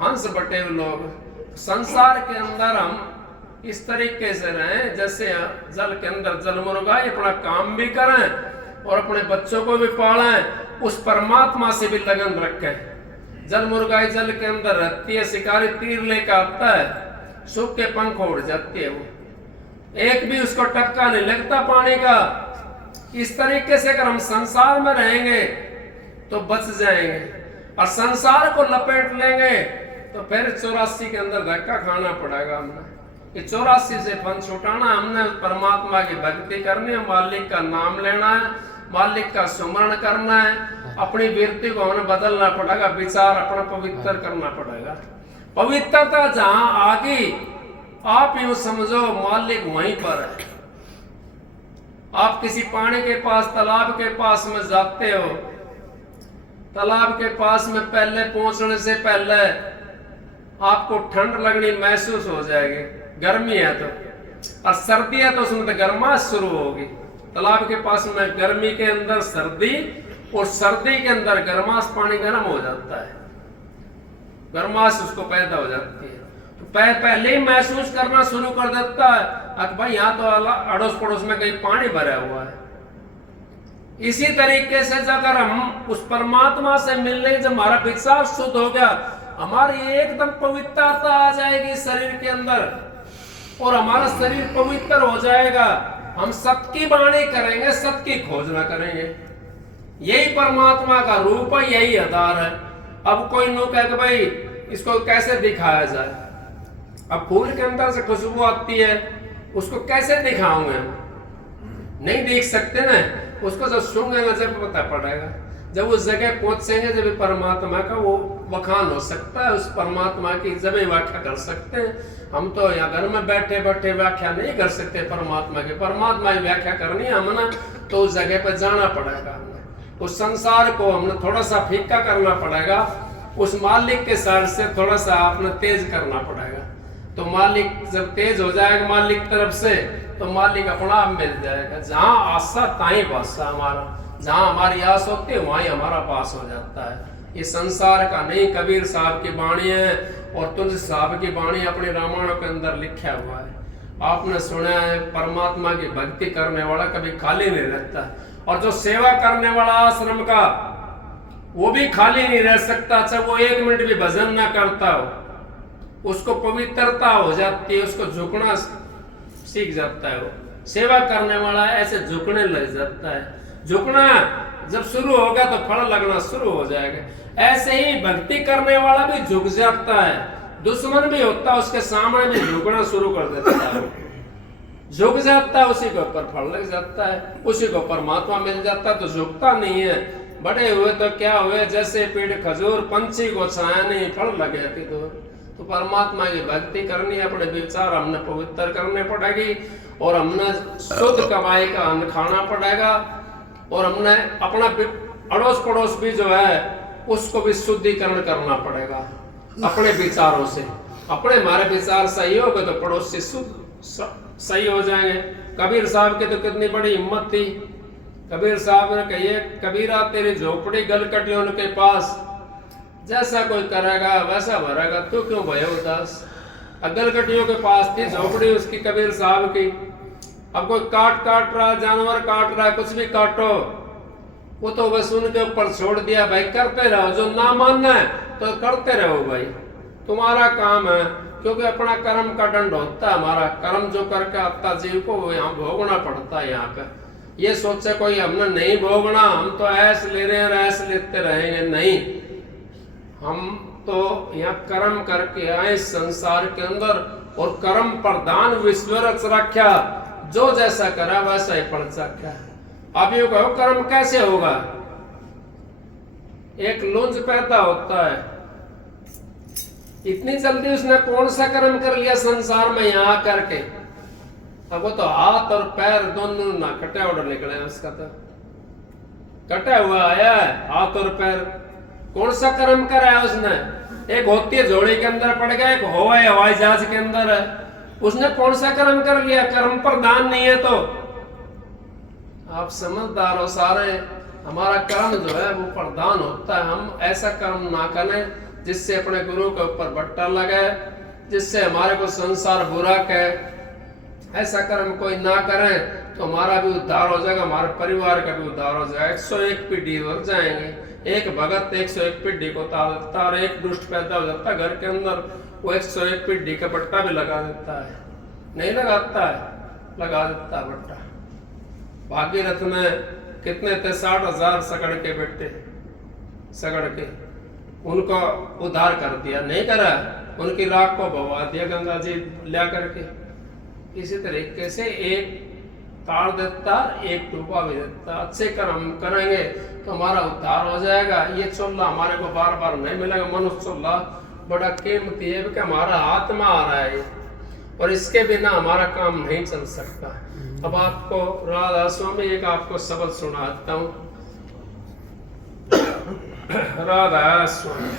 हंस बटे हुए लोग। संसार के अंदर हम इस तरीके से रहें जैसे जल के अंदर जल मुर्गा, अपना काम भी करें और अपने बच्चों को भी पालें, उस परमात्मा से भी लगन रखें। जल मुर्गाई जल के अंदर रहती है, शिकारी तीर लेकर आता है, सूख के पंख उड़ जाती है, वो एक भी उसको टक्का नहीं लगता पानी का। इस तरीके से अगर हम संसार में रहेंगे तो बच जाएंगे, और संसार को लपेट लेंगे तो फिर 84 के अंदर धक्का खाना पड़ेगा हमें। कि 84 से फन छुटाना, हमने परमात्मा की भक्ति करनी है, मालिक का नाम लेना है, मालिक का सुमरण करना है, अपनी वृत्ति को हमें बदलना पड़ेगा, विचार अपना पवित्र करना पड़ेगा। पवित्रता जहां आगे आप यूं समझो मालिक वहीं पर है। आप किसी पानी के पास, तालाब के पास में जाते हो, तालाब के पास में पहले पहुंचने से पहले आपको ठंड लगनी महसूस हो जाएगी, गर्मी है तो, और सर्दी है तो उसमें तो गर्माश शुरू होगी। तालाब के पास में गर्मी के अंदर सर्दी और सर्दी के अंदर गर्माश, पानी गर्म हो जाता है, गर्माश उसको पैदा हो जाती है, तो पहले ही महसूस करना शुरू कर देता है कि भाई यहाँ तो अड़ोस पड़ोस में कहीं पानी भरा हुआ है। इसी तरीके से अगर हम उस परमात्मा से मिलने, जब हमारा विचार शुद्ध हो गया, हमारी एकदम पवित्रता आ जाएगी शरीर के अंदर, और हमारा शरीर पवित्र हो जाएगा। हम सत्य की वाणी करेंगे, सत्य की खोजना करेंगे। यही परमात्मा का रूप है, यही आधार है। अब कोई नो कहे कि भाई इसको कैसे दिखाया जाए, अब फूल के अंदर से खुशबू आती है, उसको कैसे दिखाऊंगे? नहीं देख सकते ना, उसको जब सूंघेंगे जब पता पड़ेगा, जब उस जगह पहुंचेंगे जब परमात्मा का वो बखान हो सकता है, उस परमात्मा की जब व्याख्या कर सकते हैं। हम तो यहाँ घर में बैठे बैठे व्याख्या नहीं कर सकते परमात्मा की। परमात्मा की व्याख्या करनी है हमने तो उस जगह पर जाना पड़ेगा, हमने उस संसार को हमने थोड़ा सा फीका करना पड़ेगा, उस मालिक के साइड से थोड़ा सा अपने तेज करना पड़ेगा। तो मालिक जब तेज हो जाएगा मालिक तरफ से, तो मालिक अपना आप मिल जाएगा। जहाँ आशा ताई बादशाह हमारा, जहाँ हमारी आस होती है वहीं हमारा पास हो जाता है। ये संसार का नहीं, कबीर साहब की वाणी है और तुलसी साहब की वाणी अपने रामायणों के अंदर लिखा हुआ है। आपने सुना है परमात्मा की भक्ति करने वाला कभी खाली नहीं रहता, और जो सेवा करने वाला आश्रम का वो भी खाली नहीं रह सकता, चाहे वो 1 मिनट भी भजन ना करता हो, उसको पवित्रता हो जाती है, उसको झुकना सीख जाता है। वो सेवा करने वाला ऐसे झुकने लग जाता है। झुकना जब शुरू होगा तो फल लगना शुरू हो जाएगा। ऐसे ही भक्ति करने वाला भी झुक जाता है, दुश्मन भी होता है उसके सामने भी झुकना शुरू कर देता है, झुक जाता है, उसी के ऊपर फल लग जाता है, उसी को परमात्मा मिल जाता है। तो झुकता नहीं है। बड़े हुए तो क्या हुए, जैसे पेड़ खजूर, पंछी को छाया नहीं, फल लगे अति दूर। तो परमात्मा की भक्ति करनी, अपने विचार हमने पवित्र करने पड़ेगी, और हमने शुद्ध कमाई का अन्न खाना पड़ेगा, और हमने अपना अड़ोस पड़ोस भी जो है उसको भी शुद्धिकरण करना पड़ेगा अपने विचारों से। अपने हमारे विचार सही हो गए तो पड़ोस से सही हो जाएंगे। कबीर साहब की तो कितनी बड़ी हिम्मत थी। कबीर साहब ने कहिए, कबीरा तेरी झोपड़ी गलकटियों के पास, जैसा कोई करेगा वैसा भरेगा, तू क्यों भयो उदास। गलकटियों के पास थी झोपड़ी उसकी, कबीर साहब की। अब कोई काट रहा, जानवर काट रहा है, कुछ भी काटो, वो तो बस उनके ऊपर छोड़ दिया, भाई करते रहो, जो ना मानना है तो करते रहो भाई, तुम्हारा काम है। क्योंकि अपना कर्म का दंड होता है, हमारा कर्म जो करके आता जीव को वो यहाँ भोगना पड़ता है। यहाँ पे ये सोचे कोई हमने नहीं भोगना, हम तो ऐसे ले रहे हैं, ऐसे लेते रहेंगे, नहीं। हम तो यहाँ कर्म करके आए संसार के अंदर, और कर्म प्रधान विश्व रक्षा, जो जैसा करा वैसा ही पड़ सकता है। अब ये कहो कर्म कैसे होगा? एक लुंज पैदा होता है, इतनी जल्दी उसने कौन सा कर्म कर लिया संसार में यहाँ करके, अब वो तो हाथ और पैर दोनों ना कटे उड़ निकले, उसका तो कटा हुआ आया है हाथ और पैर। कौन सा कर्म करा है उसने? एक होती है झोड़ी के अंदर पड़ गया, एक हवाई जहाज के अंदर है, उसने कौन सा कर्म कर लिया? कर्म प्रधान नहीं है। तो आप समझदार हो सारे, हमारा कर्म जो है वो प्रधान होता है। हम ऐसा कर्म ना करें जिससे अपने गुरु के ऊपर बट्टा लगे, जिससे हमारे को संसार बुरा कहे। ऐसा कर्म कोई ना करें तो हमारा भी उद्धार हो जाएगा, हमारे परिवार का भी उद्धार हो जाएगा। 101 पीढ़ी हो जाएंगे, एक भगत 101 पीढ़ी को उतार देता है, और एक दुष्ट पैदा हो जाता है घर के अंदर, वो 101 पीढ़ी का बट्टा भी लगा देता है। नहीं लगाता है? लगा देता है बट्टा। भागीरथ में कितने थे? 60,000 सगड़ के बेटे, सगड़ के उनको उद्धार कर दिया, नहीं करा, उनकी राख को बहा दिया गंगा जी ला करके। इसी तरीके से एक ताड़ देता, एक टूपा भी देता। अच्छे कर्म करेंगे तो हमारा उद्धार हो जाएगा। ये चोला हमारे को बार बार नहीं मिलेगा। मनुष्य चोला बड़ा कीमती है कि हमारा हाथ में आ रहा है और इसके बिना हमारा काम नहीं चल सकता। अब आपको राधा स्वामी एक आपको शब्द सुनाता हूँ। राधा स्वामी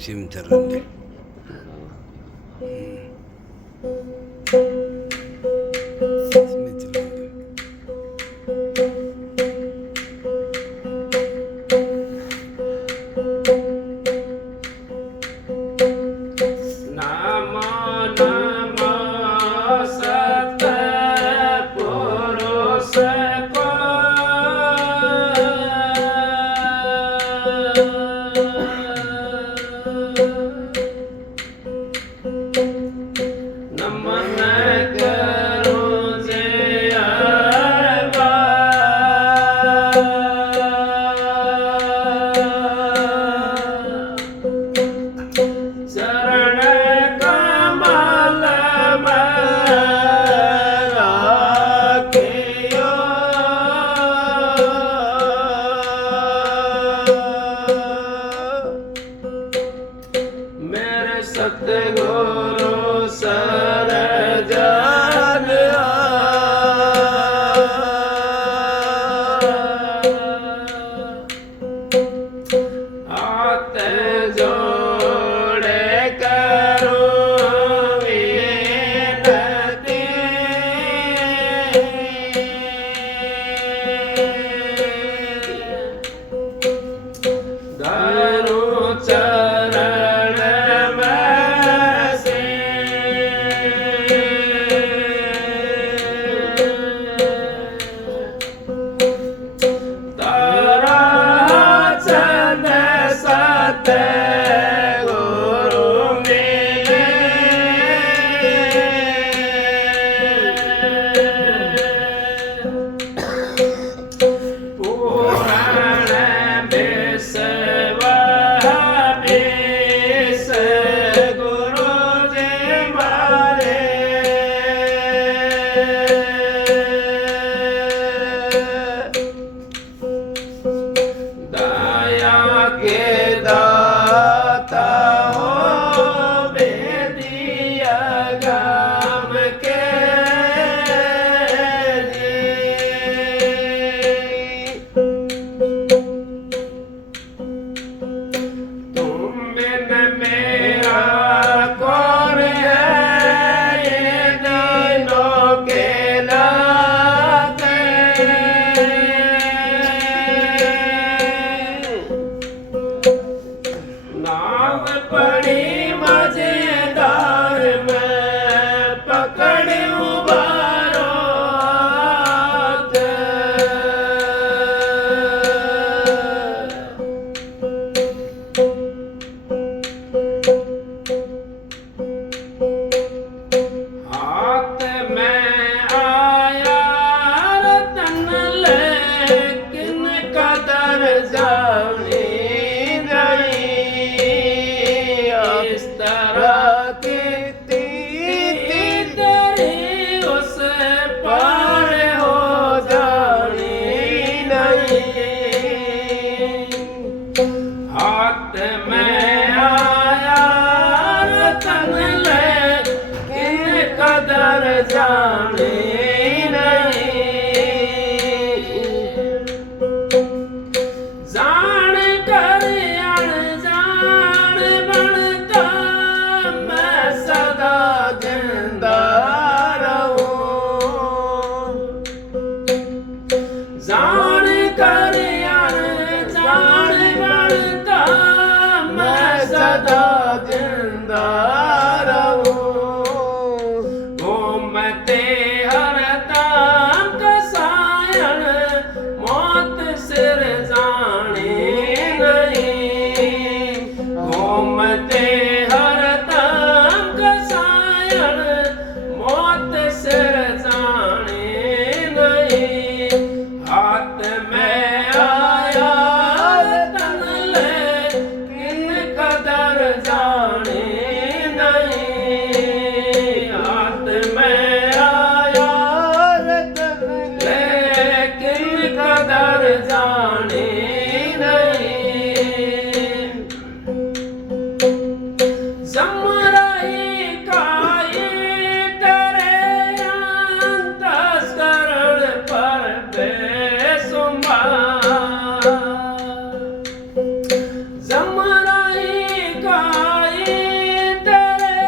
सिम चरण सतगुरु सरजन हाथ जोड़े करूं विनती, धरूं चरण जाने नहीं, जान कर अनजान बनता मैं सदा जिंदा रहूं। जान कर अनजान बनता मैं सदा जिंदा रहूं। मौत सिर जाने नहीं। जमराई काई तेरे अंतस्करण पर बेसुमार। जमराई काई तेरे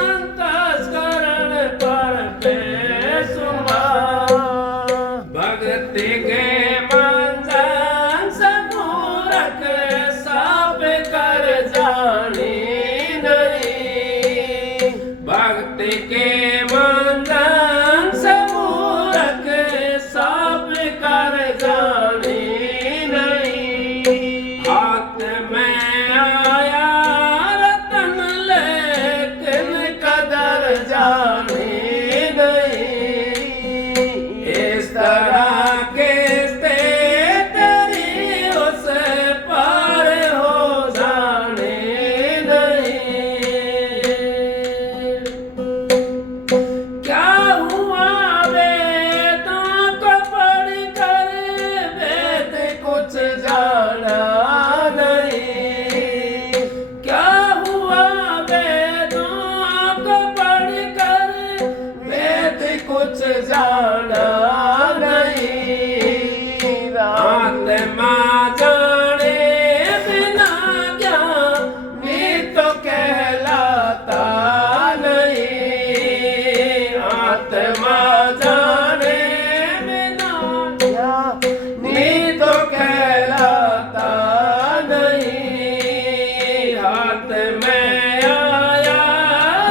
अंतस्करण पर बेसुमार। भक्ति के मंजन से मूरख सब कर जानी नहीं। भक्ति के मंजन से मूरख सब कर जानी नहीं। हाथ में आया रतन लेकिन कदर जानी नहीं। इस तरह के तेरी उस पार हो जाने नहीं। क्या हुआ वेदों को पढ़ कर वेद कुछ जाना नहीं। क्या हुआ वेदों को पढ़ कर वेद कुछ जाना नहीं। आत्मा जाने बिना ज्ञानी तो कहलाता नहीं। आत्मा जाने बिना ज्ञानी तो कहलाता नहीं। हाथ में आया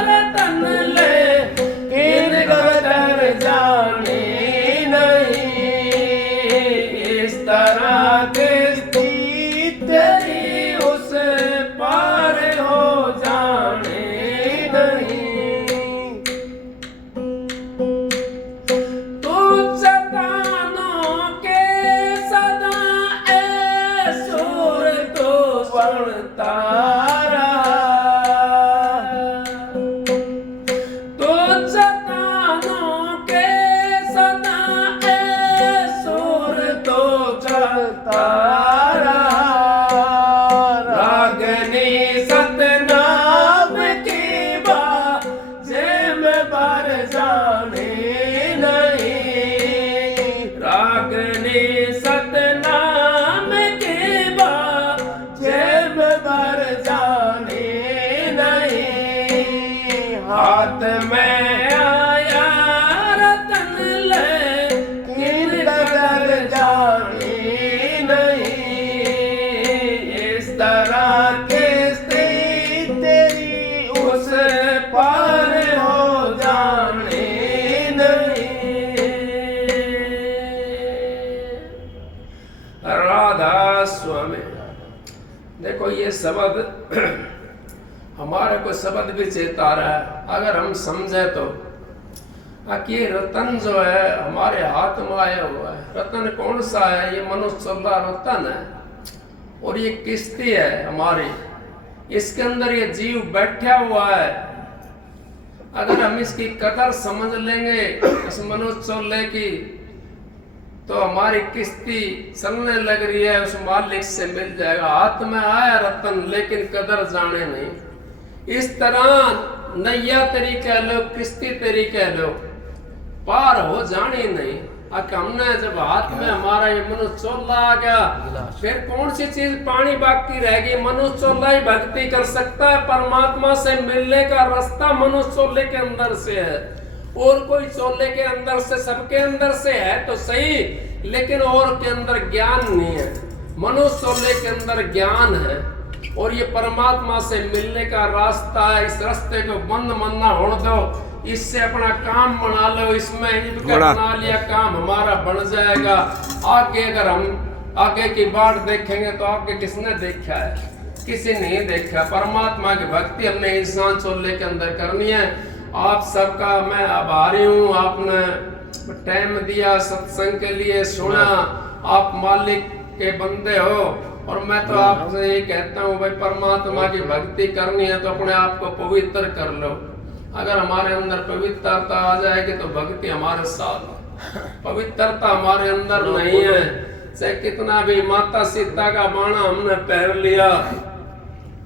रतन लेकिन कदर जाने नहीं। इस तरह किस्ती तेरी उस पार हो जाने नहीं। तू चट्टानों के सदा ऐसुर तो बनता रहा। तो चट्टानों के सदा ऐसुर तो चलता रहा। रागनी सतनाम की बाजे में भर जाने नहीं। रागनी सतनाम की बाजे में भर जाने नहीं। हाथ में आया रतन लेकिन कदर जाने नहीं। इस तरह की स्थिति तेरी उस पार हो जाने नहीं। राधा स्वामी देखो ये शब्द हमारे को शब्द भी चेता रहा है। अगर हम समझे तो कि ये रतन जो है हमारे हाथ में आया हुआ है। रतन कौन सा है? ये मनुष्य चला रतन है और ये किस्ती है हमारी। इसके अंदर ये जीव बैठा हुआ है। अगर हम इसकी कदर समझ लेंगे इस मनुष्य चोले की तो हमारी किस्ती चलने लग रही है, उस मालिक से मिल जाएगा। हाथ में आया रतन लेकिन कदर जाने नहीं। इस तरह नैया तेरी कह लो, किस्ती तेरी कह लो, पार हो जानी नहीं। हमने जब हाथ में हमारा ये मनुष्य चोला आ गया, फिर कौन सी चीज पानी बाकी रहेगी? मनुष्य चोला ही भक्ति कर सकता है। परमात्मा से मिलने का रास्ता मनुष्य चोले के अंदर से है, और कोई चोले के अंदर से, सबके अंदर से है तो सही, लेकिन और के अंदर ज्ञान नहीं है। मनुष्य चोले के अंदर ज्ञान है और ये परमात्मा से मिलने का रास्ता है। इस रास्ते को बंद मन्ना होने दो, इससे अपना काम बना लो। इसमें इनका बना लिया काम हमारा बन जाएगा। आगे अगर हम आगे की बात देखेंगे तो आगे किसने देखा है? किसी नहीं देखा। परमात्मा की भक्ति हमने इंसान चोले के अंदर करनी है। आप सबका मैं आभारी हूँ, आपने टाइम दिया, सत्संग के लिए सुना। आप मालिक के बंदे हो और मैं तो आपसे ये कहता हूँ भाई, परमात्मा की भक्ति करनी है तो अपने आप को पवित्र कर लो। अगर हमारे अंदर पवित्रता आ जाएगी तो भक्ति हमारे साथ। पवित्रता हमारे अंदर नहीं है, चाहे कितना भी माता सीता का बाणा हमने पहन लिया,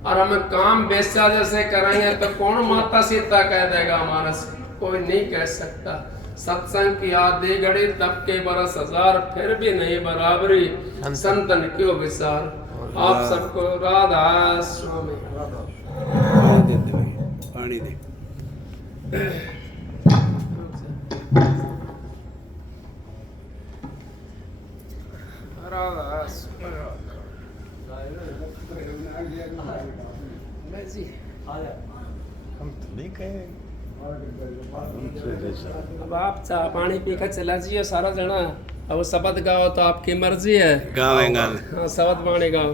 और हम काम बेस्या जैसे करेंगे तो कौन माता सीता कह देगा हमारा से? कोई नहीं कह सकता। सत्संग की आधी घड़ी तब के बरस हजार, फिर भी नहीं बराबरी संतन क्यों विचार। आप सबको राधा स्वामी। पानी दे दे भाई, पानी दे। राधा स्वामी। जी हम तो नहीं कहेंगे। अब आप चाह पानी पी कर चला जाइए सारा जना। अब शब्द गाओ तो आपकी मर्जी है। गावेंगा। हाँ शब्द पानी गाओ।